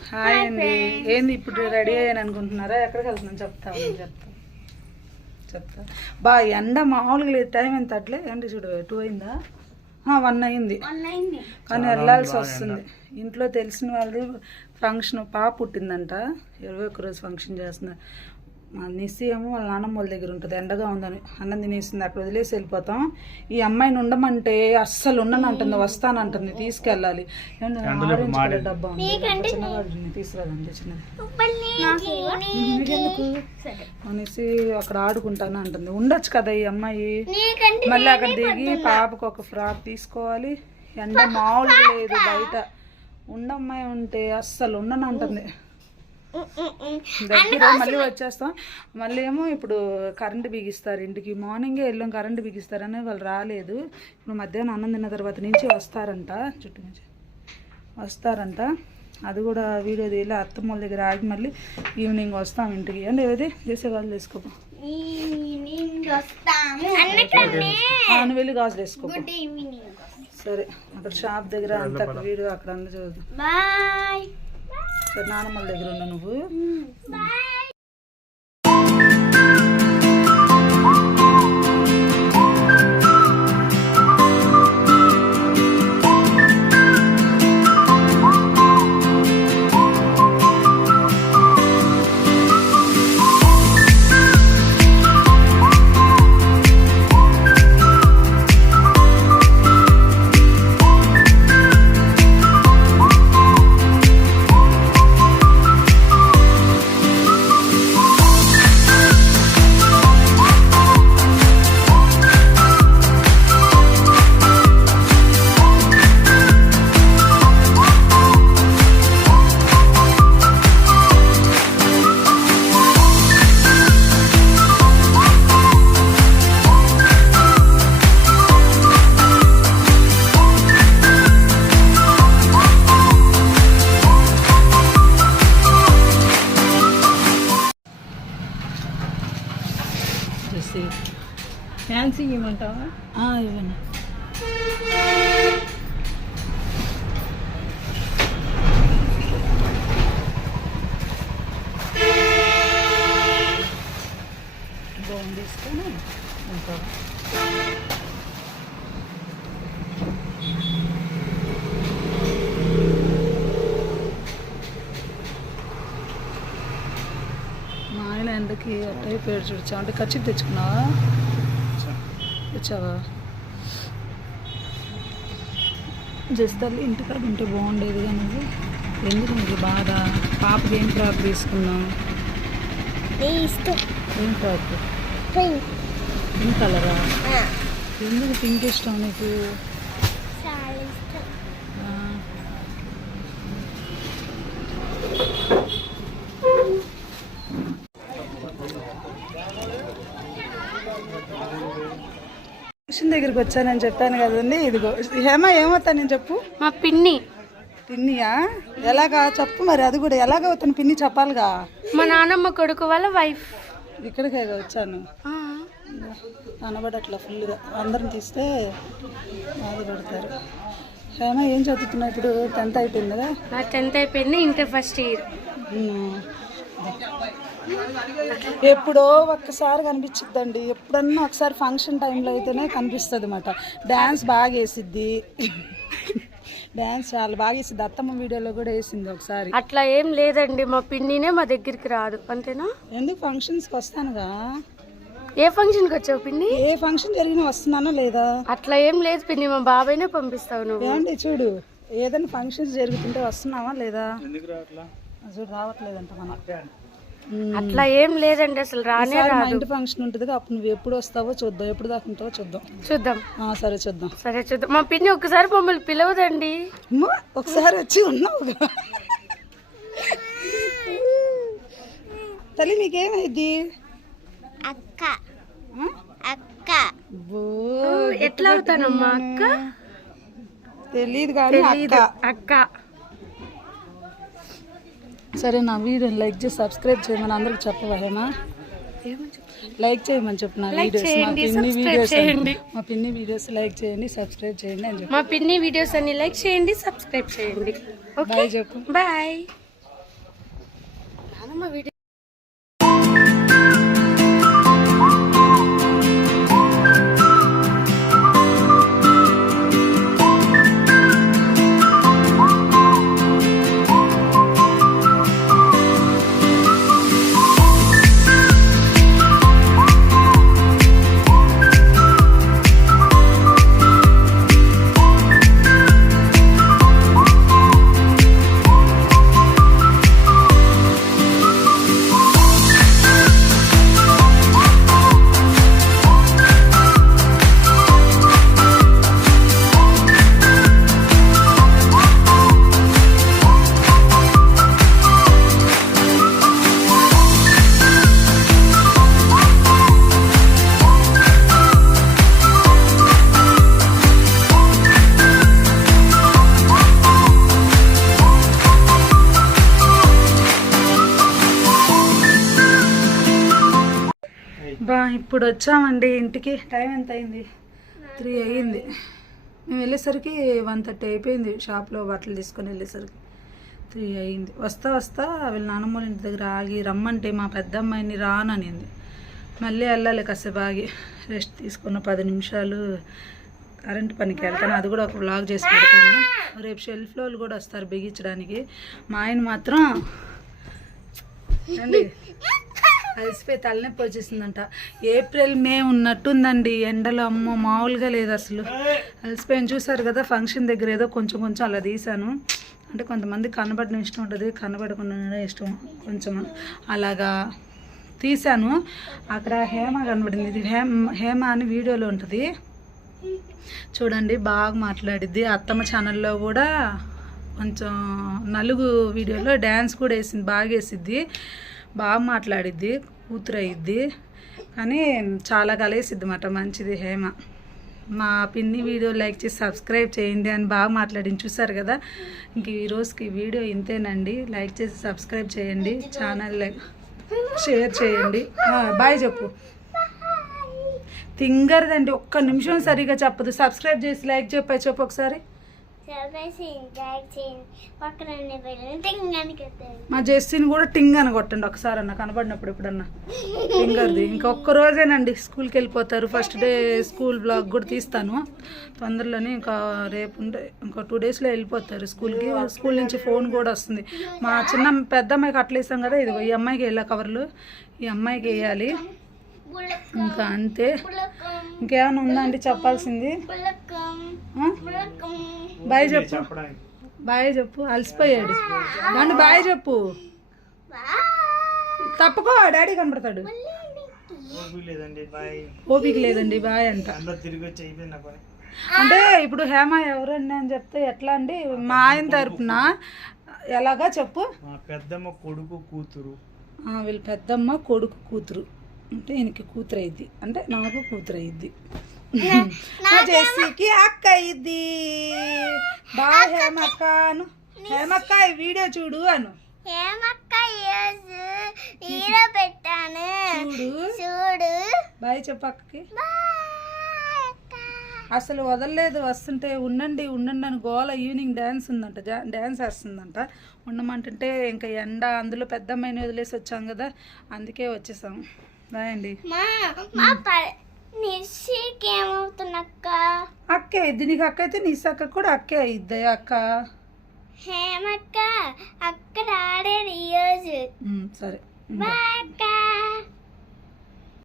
Hi అండి. ఏంది ఇప్పుడు రెడీ అయ్యాను అనుకుంటున్నారా ఎక్కడికి వెళ్తున్నాను చెప్తా చెప్తా. చెప్తా. బా ఎండ మామూలుగా లేదు టైం ఎంత అట్లే? ఏంటి చూడు టూ అయిందా? వన్ అయింది. కానీ వెళ్ళాల్సి వస్తుంది. ఇంట్లో తెలిసిన వాళ్ళది ఫంక్షన్ పాప పుట్టిందంట. ఇరవై ఒక్క రోజు ఫంక్షన్ చేస్తున్నారు. నిస్సి ఏమో వాళ్ళ నాన్నమ్మ వాళ్ళ దగ్గర ఉంటుంది ఎండగా ఉందని. అన్నం తినేసింది అక్కడ వదిలేసి వెళ్ళిపోతాం. ఈ అమ్మాయిని ఉండమంటే అస్సలు ఉండను అంటుంది వస్తానంటుంది తీసుకెళ్ళాలి. డబ్బా తీసుకురాదండి చిన్నది. అనేసి అక్కడ ఆడుకుంటాను అంటుంది. ఉండొచ్చు కదా ఈ అమ్మాయి. మళ్ళీ అక్కడ దిగి పాపకు ఒక ఫ్రాక్ తీసుకోవాలి. ఎండ మామూలుగా లేదు బయట. ఉండమ్మాయి ఉంటే అస్సలు ఉండను అంటుంది. దగ్గర మళ్ళీ వచ్చేస్తాం. మళ్ళీ ఏమో ఇప్పుడు కరెంటు బిగిస్తారు ఇంటికి. మార్నింగే వెళ్ళాం కరెంటు బిగిస్తారని వాళ్ళు రాలేదు. ఇప్పుడు మధ్యాహ్నం అన్నం తిన్న తర్వాత నుంచి వస్తారంట. చుట్టూ నుంచి వస్తారంట. అది కూడా వీడియో తీయాలి అత్తమ్మ వాళ్ళ దగ్గర ఆగి మళ్ళీ ఈవినింగ్ వస్తాం ఇంటికి. అంటే ఏది చేసే వాళ్ళు వేసుకోపో. నువ్వు వెళ్ళి గాజులు వేసుకోపో. సరే అక్కడ షాప్ దగ్గర అంత వీడియో అక్కడ అంతా చూద్దాం. నానమ్మల నాన్నమ్మల దగ్గర ఉన్నా నువ్వు? ఇవ్వమంటావా? ఇవ్వండి బాగుంది తీసుకొని మా ఆయన ఎండకి అట్టయి పేరు చూడొచ్చా అంటే ఖర్చు తెచ్చుకున్నావా? తెచ్చావా జస్ట్ తల్లి ఇంటికాడ ఉంటే బాగుండేది కానీ ఎందుకు నీకు బాధ? పాపకి ఏం ఫ్రాక్ తీసుకున్నావు? ఏం ఫ్రాక్? పింక్. కలరా? ఎందుకు పింక్ ఇష్టం నీకు. మిషన్ దగ్గరికి వచ్చానని చెప్పాను కదండి. ఇదిగో హేమ ఏమవుతా నేను చెప్పు? మా పిన్ని. పిన్నియా? ఎలాగా? చెప్పు మరి అది కూడా ఎలాగ అవుతాను పిన్ని చెప్పాలిగా? మా నాన్నమ్మ కొడుకు వాళ్ళ వైఫ్ ఇక్కడికే వచ్చాను. కనబడట్లా ఫుల్గా అందరం తీస్తే బాధపడతారు హేమ ఏం చదువుతున్నావు ఇప్పుడు? టెన్త్ అయిపోయింది? కదా టెన్త్ అయిపోయింది ఇంటర్ ఫస్ట్ ఇయర్. ఎప్పుడో ఒక్కసారి కనిపించిద్దండి. ఎప్పుడన్నా ఒకసారి ఫంక్షన్ టైంలో అయితేనే కనిపిస్తుంది అనమాట డ్యాన్స్ బాగా వేసిద్ది. డ్యాన్స్ చాలా బాగా వేసిద్ది. అత్తమ్మ వీడియోలో కూడా వేసింది ఒకసారి. అట్లా ఏం లేదండి. మా పిన్నినే మా దగ్గరికి రాదు. అంతేనా? ఎందుకు ఫంక్షన్స్కి వస్తానుగా? ఏ ఫంక్షన్కి వచ్చావు పిన్ని? ఏ ఫంక్షన్ జరిగినా వస్తున్నానా లేదా? అట్లా ఏం లేదు పిన్ని. మా బాబాయ్నే పంపిస్తావు నువ్వు. ఏమండి చూడు. ఏదైనా ఫంక్షన్స్ జరుగుతుంటే వస్తున్నావా లేదా? చూడు రావట్లేదంట మన. అట్లా ఏం లేదండి అసలు రానే రాదు. ఇంటి ఫంక్షన్ ఉంటుంది అప్పుడు నువ్వు ఎప్పుడు వస్తావో చూద్దాం ఎప్పుడు దాకా ఉంటావో చూద్దాం. చూద్దాం. ఆ, సరే చూద్దాం. సరే చూద్దాం. మా పిన్ని ఒక్కసారి మమ్మల్ని పిలవదండి. అమ్మా, ఒకసారి వచ్చి ఉన్నావుగా తల్లి నీకేమైంది అక్క? అక్క. బో ఎట్లా అవుతానమ్మా అక్క? తెలియదు కానీ అక్క. సరే నా వీడియోని లైక్ చేసి సబ్స్క్రైబ్ చేయమని అందరికి చెప్పవా హేమా? లైక్ చేయమని చెప్పు నా వీడియోస్. మా పిన్ని వీడియోస్ చేయండి. మా పిన్ని వీడియోస్ లైక్ చేయండి సబ్స్క్రైబ్ చేయండి అని చెప్పు. మా పిన్ని వీడియోస్ అన్ని లైక్ చేయండి సబ్స్క్రైబ్ చేయండి. ఓకే? బాయ్ చెప్పు. బాయ్ నానమ్మ వీడియో ఇప్పుడు వచ్చామండి ఇంటికి. టైం ఎంత అయింది త్రీ అయ్యింది మేము వెళ్ళేసరికి వన్ థర్టీ అయిపోయింది. షాప్లో బట్టలు తీసుకొని వెళ్ళేసరికి త్రీ అయ్యింది వస్తా వస్తా వీళ్ళ నాన్నమ్మ ఇంటి దగ్గర ఆగి రమ్మంటే మా పెద్ద అమ్మాయిని రాననింది. మళ్ళీ వెళ్ళాలి కాసేపు ఆగి. రెస్ట్ తీసుకున్న పది నిమిషాలు కరెంట్ పనికి వెళ్తాను. అది కూడా ఒక వ్లాగ్ చేసి పెడతాను. రేపు షెల్ఫ్లో వాళ్ళు కూడా వస్తారు బిగించడానికి. మా ఆయన మాత్రం అండి అలసిపోయి తలనొప్పి వచ్చేసిందంట. April May ఉన్నట్టుందండి. ఎండలో అమ్మో మామూలుగా లేదు అసలు. అలసిపోయాను. చూసారు కదా ఫంక్షన్ దగ్గర ఏదో కొంచెం కొంచెం అలా తీశాను. అంటే కొంతమంది కనబడడం ఇష్టం ఉంటుంది కనబడకుండా ఇష్టం కొంచెం అలాగా తీసాను అక్కడ హేమ కనబడింది. ఇది హేమ హేమ అని వీడియోలో ఉంటుంది. చూడండి బాగా మాట్లాడిద్ది. అత్తమ్మ ఛానల్లో కూడా కొంచెం నలుగు వీడియోలో డ్యాన్స్ కూడా వేసింది బాగా వేసిద్ది. బాగా మాట్లాడిద్ది కూతురు అయ్యిద్ది కానీ చాలా కలేసిద్ది మాట మంచిది హేమ. మా పిన్ని వీడియో లైక్ చేసి సబ్స్క్రైబ్ చేయండి అని బాగా మాట్లాడింది. చూసారు కదా? ఇంక ఈరోజుకి వీడియో ఇంతేనండి. లైక్ చేసి సబ్స్క్రైబ్ చేయండి. ఛానల్ షేర్ చేయండి. బాయ్ చెప్పు. తింగరదండి. ఒక్క నిమిషం సరిగా చెప్పదు. సబ్స్క్రైబ్ చేసి లైక్ చెప్పాయి చెప్పు ఒకసారి. మా జెస్సీని కూడా టింగ్ అని కొట్టండి ఒకసారి అన్న కనబడినప్పుడు ఎప్పుడన్నా. టింగర్ది. ఇంకా ఒక్క రోజేనండి స్కూల్కి వెళ్ళిపోతారు. ఫస్ట్ డే స్కూల్ బ్లాగ్ కూడా తీస్తాను. తొందరలోనే ఇంకా రేపు ఉండే ఇంకో టూ డేస్లో వెళ్ళిపోతారు స్కూల్కి. స్కూల్ నుంచి ఫోన్ కూడా వస్తుంది. మా చిన్న పెద్ద అమ్మాయికి అట్లా వేసాం కదా ఇదిగో ఈ అమ్మాయికి వెళ్ళా కవర్లు. ఈ అమ్మాయికి వేయాలి. ఇంకా అంతే. ఇంకేమైనా ఉందా అండి చెప్పాల్సింది? బాయ్ చెప్పు. బాయ్ చెప్పు. అలసిపోయాడు. దాన్ని బాయ్ చెప్పు. తప్పుకో డాడీ కనపడతాడు. ఓపిక లేదండి బాయ్ అంట. అంటే ఇప్పుడు హేమ ఎవరండి అని చెప్తే ఎట్లా అండి? మా ఆయన తరపున. ఎలాగా చెప్పు. పెద్దమ్మ కొడుకు కూతురు. వీళ్ళ పెద్దమ్మ కొడుకు కూతురు. అంటే ఈయనకి కూతురు అయింది అంటే నాకు కూతురు అయింది మా జెస్సీకి అక్క అయింది బాయ్ హేమక్క అను. హేమక్క ఈ వీడియో చూడు అను. హీరో పెట్టాను. చూడు. చూడు. బాయ్ చెప్పక్కకి. అసలు వదలలేదు వస్తుంటే ఉండండి ఉండండి అని గోల ఈవినింగ్ డ్యాన్స్ ఉందంట డ్యాన్స్ వేస్తుందంట. ఉండమంటుంటే ఇంకా ఎండ అందులో పెద్ద అమ్మాయిని వదిలేసి వచ్చాం కదా అందుకే వచ్చేసాం. నిశ్చికి ఏమవుతుందక్క అక్కే ఇది నీకు అక్క అయితే నీ అక్క కూడా అక్కే అయిద్ది అక్క. హేమక్క అక్క రాడేది ఈరోజు ఉమ్, సరే. బాయ్ అక్క.